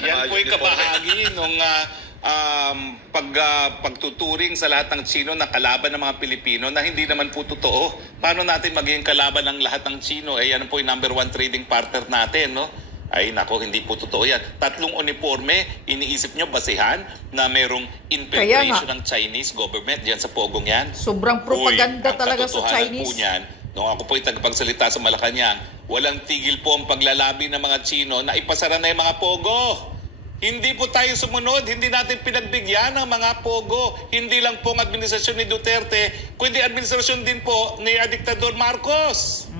Yan po yung kabahagi nung pagtuturing sa lahat ng Chino na kalaban ng mga Pilipino na hindi naman po totoo. Paano natin maging kalaban ng lahat ng Chino? Eh, yan po yung #1 trading partner natin, no? Ay, nako, hindi po totoo yan. 3 uniforme, iniisip nyo, basihan na merong infiltration ng Chinese government diyan sa Pogong yan? Sobrang propaganda talaga sa Chinese. Po niyan, nung ako po yung tagapagsalita sa Malacanang, walang tigil po ang paglalabi ng mga Chino na ipasara na yung mga Pogo. Hindi po tayo sumunod, hindi natin pinagbigyan ng mga Pogo. Hindi lang po ang administrasyon ni Duterte, kundi administrasyon din po ni Diktador Marcos.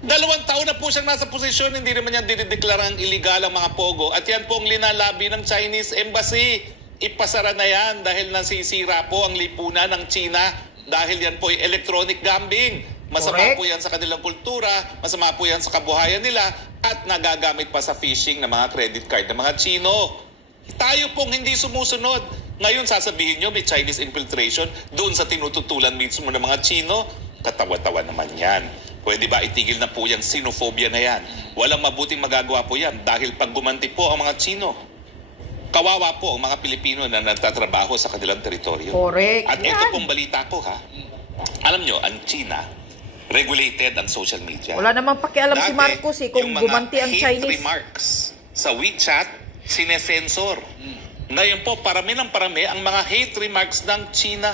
2 taon na po siyang nasa posisyon, hindi naman yan dinideklarang illegal ang mga Pogo. At yan po ang linalabi ng Chinese Embassy. Ipasara na yan dahil nasisira po ang lipunan ng China dahil yan po ay electronic gambling. Masama po yan sa kanilang kultura, masama po yan sa kabuhayan nila, at nagagamit pa sa phishing ng mga credit card ng mga Chino. Tayo pong hindi sumusunod. Ngayon sasabihin nyo may Chinese infiltration doon sa tinututulan mismo ng mga Chino. Katawa-tawa naman yan. Pwede ba itigil na po yung xenophobia na yan? Walang mabuting magagawa po yan dahil pag gumanti po ang mga Chino, kawawa po ang mga Pilipino na nagtatrabaho sa kanilang teritoryo. Correct. At ito pong balita ko ha. Alam nyo, ang China, regulated ang social media. Wala namang pakialam si Marcos kung gumanti ang Chinese. Yung mga hate remarks sa WeChat, sinesensor. Ngayon po, parami ng parami ang mga hate remarks ng China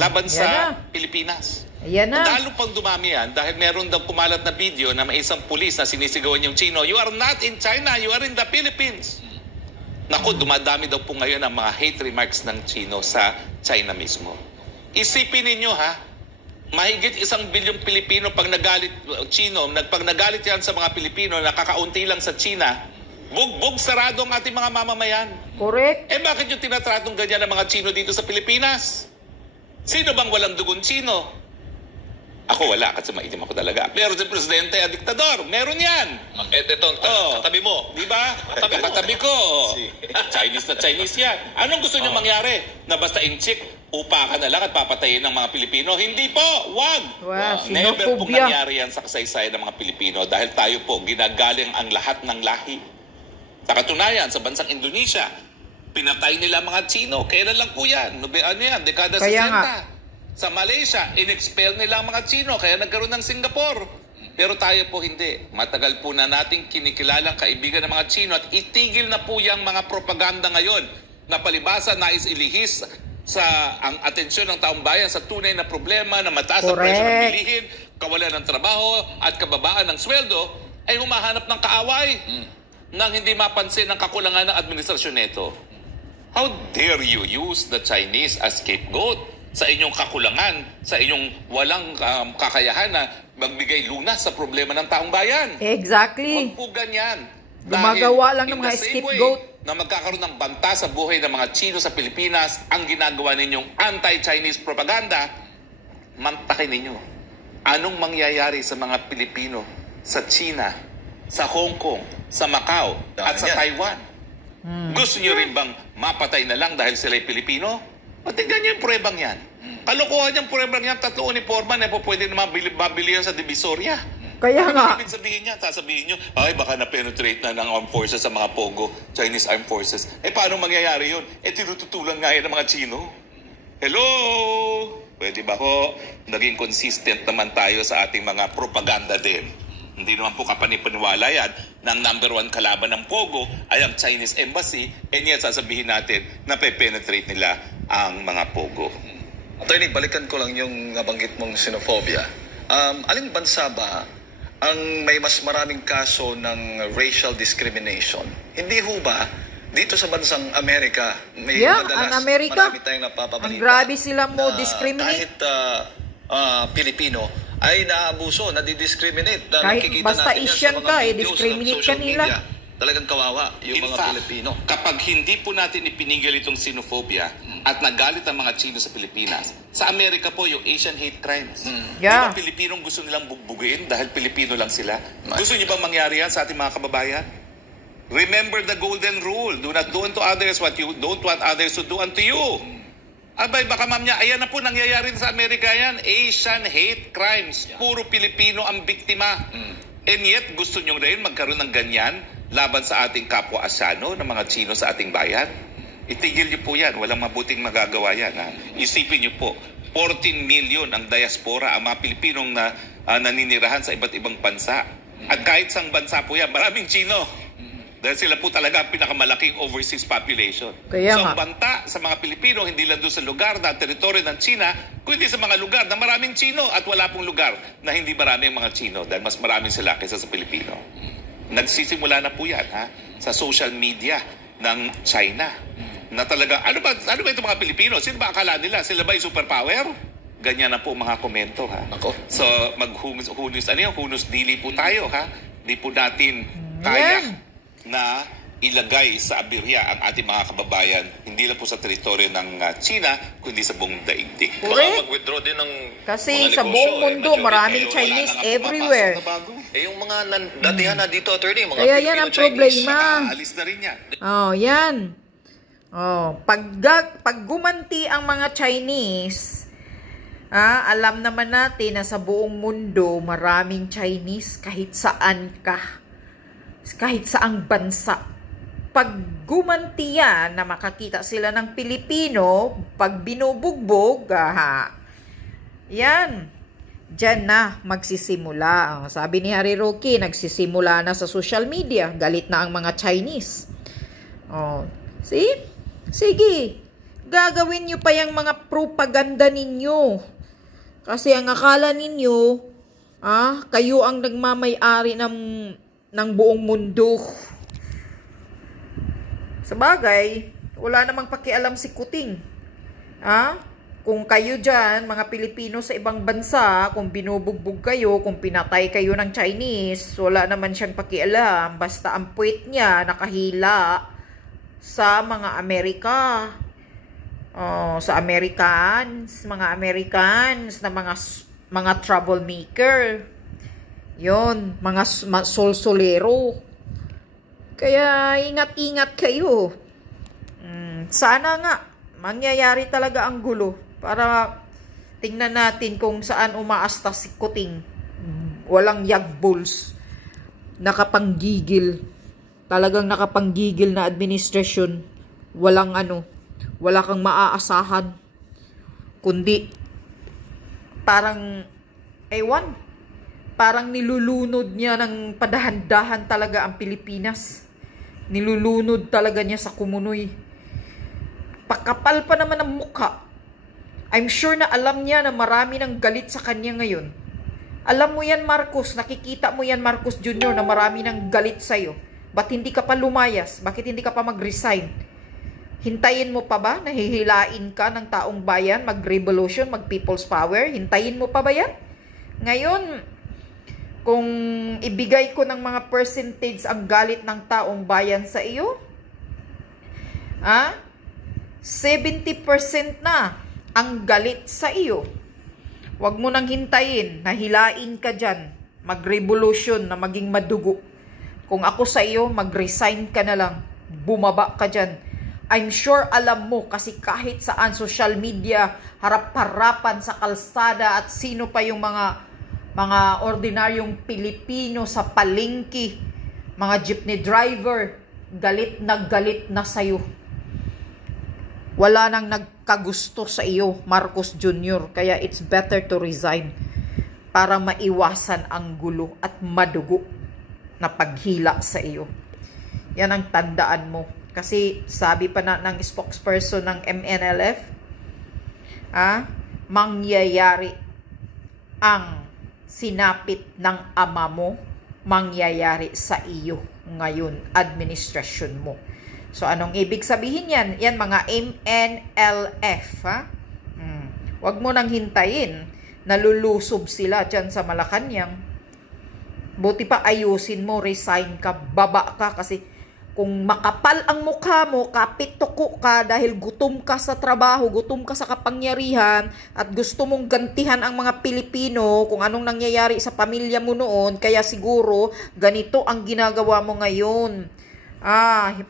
laban sa Pilipinas. Ayan na. Lalo pang dumami yan dahil meron daw kumalat na video na may isang pulis na sinisigawan yung Chino, "You are not in China, you are in the Philippines." Naku, dumadami daw po ngayon ang mga hate remarks ng Chino sa China mismo. Isipin ninyo ha, mahigit 1 bilyong Pilipino pag nagalit Chino, pag nagalit yan sa mga Pilipino, nakakaunti lang sa China, bugbog sarado ang ating mga mamamayan. Correct. Eh bakit yung tinatratong ganyan ng mga Chino dito sa Pilipinas? Sino bang walang dugon Chino? Ako wala kasi maitim ako talaga. Pero si Presidente at Diktador, meron yan. Ito, katabi mo. Di ba? Katabi ko. Chinese na Chinese yan. Anong gusto niyo mangyari? Na basta inchik, upa ka na lang at papatayin ng mga Pilipino? Hindi po. Wag. Never pong nangyari yan sa kasaysayan ng mga Pilipino dahil tayo po ginagaling ang lahat ng lahi. Sa katunayan, sa bansang Indonesia, pinatay nila mga Chino. Kailan lang po yan? Dekada 60. Sa Malaysia, in-expel nila ang mga Chino, kaya nagkaroon ng Singapore. Pero tayo po hindi. Matagal po na nating kinikilalang kaibigan ng mga Chino at itigil na po yung mga propaganda ngayon na palibasa nais ilihis sa ang atensyon ng taong bayan sa tunay na problema na mataas ang presyo ng bilihin, kawalan ng trabaho at kababaan ng sweldo ay humahanap ng kaaway nang hindi mapansin ang kakulangan ng administrasyon nito. How dare you use the Chinese as scapegoat sa inyong kakulangan, sa inyong walang kakayahan na magbigay lunas sa problema ng taong bayan? Exactly. Huwag po ganyan. Gumagawa lang ng mga scapegoat na magkakaroon ng banta sa buhay ng mga Chino sa Pilipinas, ang ginagawa ninyong anti-Chinese propaganda, mantakin ninyo. Anong mangyayari sa mga Pilipino sa China, sa Hong Kong, sa Macau, at sa Taiwan? Gusto niyo rin bang mapatay na lang dahil sila'y Pilipino? O tignan niyo yung pruebang yan. Kalokohan yung pruebang yan, 3 uniforma na po pwede na mabili yan sa Divisoria. Kaya nga. Ibig sabihin niya, sasabihin niyo, ay baka na-penetrate na ng armed forces sa mga Pogo, Chinese armed forces. Eh paano mangyayari yun? Eh tinututulan nga yan ng mga Chino. Hello? Pwede ba ho? Naging consistent naman tayo sa ating mga propaganda din. Hindi naman po kapanipaniwala yan ng #1 kalaban ng Pogo ay ang Chinese Embassy, and yet sasabihin natin na pe-penetrate nila ang mga Pogo. Attorney, balikan ko lang yung nabanggit mong xenophobia. Aling bansa ba ang may mas maraming kaso ng racial discrimination? Hindi ho ba dito sa bansang Amerika may madalas marami tayong napapabalita? Ang grabe sila mo discriminate. Kahit Pilipino ay naabuso, nadidiscriminate. Kahit basta Asian ka, discriminate ka nila. Talagang kawawa yung mga Pilipino. Kapag hindi po natin ipinigil itong xenophobia at nagalit ang mga Chino sa Pilipinas, sa Amerika po yung Asian hate crimes. Di ba Pilipinong gusto nilang bugbugin dahil Pilipino lang sila? Gusto niyo bang mangyari yan sa ating mga kababayan? Remember the golden rule. Do not do unto others what you don't want others to do unto you. Abay, baka ma'am niya, ayan na po, nangyayari sa Amerika yan. Asian hate crimes. Puro Pilipino ang biktima. And yet, gusto nyo rin magkaroon ng ganyan laban sa ating kapwa Asyano ng mga Chino sa ating bayan. Itigil niyo po yan. Walang mabuting magagawa yan. Ha? Isipin niyo po, 14 million ang diaspora, ang mga Pilipinong na naninirahan sa iba't ibang bansa. At kahit sang bansa po yan, maraming Chino. Dahil sila po talaga ang pinakamalaking overseas population. Kaya so ang banta sa mga Pilipino, hindi lang doon sa lugar na teritoryo ng China, kundi sa mga lugar na maraming Chino at wala pong lugar na hindi maraming mga Chino dahil mas maraming sila kaysa sa Pilipino. Nagsisimula na po yan sa social media ng China. Na talaga, ano ba itong mga Pilipino? Sino ba akala nila? Sila ba yung superpower? Ganyan na po mga komento. Ako. So hunos dili po tayo. Hindi po natin kaya na ilagay sa abirya ang ating mga kababayan, hindi lang po sa teritoryo ng China, kundi sa buong daigdig. Baka mag-withdraw din ng kasi sa buong mundo, maraming Chinese everywhere. Yung mga datihan na dito, attorney, mga kaya yan ang problema. Alis na rin yan. Yan. Pag gumanti ang mga Chinese, alam naman natin na sa buong mundo, maraming Chinese kahit saan ka. Kahit saang bansa. Pag gumanti yan na makakita sila ng Pilipino, pag binubugbog, yan, dyan na magsisimula. Sabi ni Harry Roque, nagsisimula na sa social media. Galit na ang mga Chinese. See? Sige. Gagawin nyo pa yung mga propaganda ninyo. Kasi ang akala ninyo, kayo ang nagmamay-ari ng buong mundo. Sa bagay, wala namang pakialam si Kuting. Kung kayo dyan, mga Pilipino sa ibang bansa, kung binubugbog kayo, kung pinatay kayo ng Chinese, wala naman siyang pakialam. Basta ang puwet niya nakahila sa mga Amerika. Sa Americans, mga Americans na mga troublemaker. Yon, mga solsolero. Kaya ingat-ingat kayo. Sana nga mangyayari talaga ang gulo para tingnan natin kung saan umaasta si Kuting. Walang yagbuls. Nakapanggigil. Talagang nakapanggigil na administrasyon. Wala kang maaasahan. Kundi parang parang nilulunod niya ng padahan-dahan talaga ang Pilipinas. Nilulunod talaga niya sa kumunoy. Pakapal pa naman ang mukha. I'm sure na alam niya na marami ng galit sa kanya ngayon. Alam mo yan, Marcos. Nakikita mo yan, Marcos Jr., na marami ng galit sa'yo. Ba't hindi ka pa lumayas? Bakit hindi ka pa mag-resign? Hintayin mo pa ba? Nahihilain ka ng taong bayan? Mag-revolution, mag-people's power? Hintayin mo pa ba yan? Ngayon, kung ibigay ko ng mga percentage ang galit ng taong bayan sa iyo, 70% na ang galit sa iyo. Huwag mo nang hintayin, nahilain ka dyan, mag-revolution na maging madugo. Kung ako sa iyo, mag-resign ka na lang, bumaba ka dyan. I'm sure alam mo kasi kahit saan social media, harap-harapan sa kalsada at sino pa yung mga ordinaryong Pilipino sa palengke, mga jeepney driver, galit na sa'yo. Wala nang nagkagusto sa iyo, Marcos Jr. Kaya it's better to resign para maiwasan ang gulo at madugo na paghila sa iyo. Yan ang tandaan mo. Kasi sabi pa na ng spokesperson ng MNLF, mangyayari ang sinapit ng ama mo, mangyayari sa iyo ngayon, administrasyon mo. So, anong ibig sabihin yan? Yan mga MNLF, Huwag mo nang hintayin. Nalulusob sila dyan sa Malacanang. Buti pa ayusin mo, resign ka, baba ka kasi kung makapal ang mukha mo, kapituko ka dahil gutom ka sa trabaho, gutom ka sa kapangyarihan, at gusto mong gantihan ang mga Pilipino kung anong nangyayari sa pamilya mo noon, kaya siguro ganito ang ginagawa mo ngayon.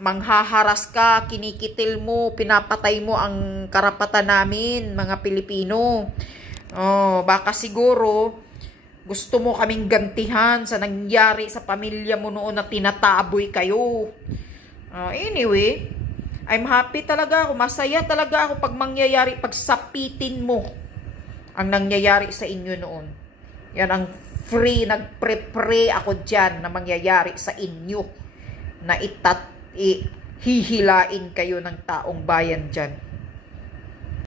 Manghaharas ka, kinikitil mo, pinapatay mo ang karapatan namin, mga Pilipino. Baka siguro Gusto mo kaming gantihan sa nangyari sa pamilya mo noon na tinataboy kayo. Anyway, I'm happy talaga ako. Masaya talaga ako pag mangyayari, pag sapitin mo ang nangyayari sa inyo noon. Yan ang free, nagpre-pray ako dyan na mangyayari sa inyo. Na hihilain kayo ng taong bayan dyan.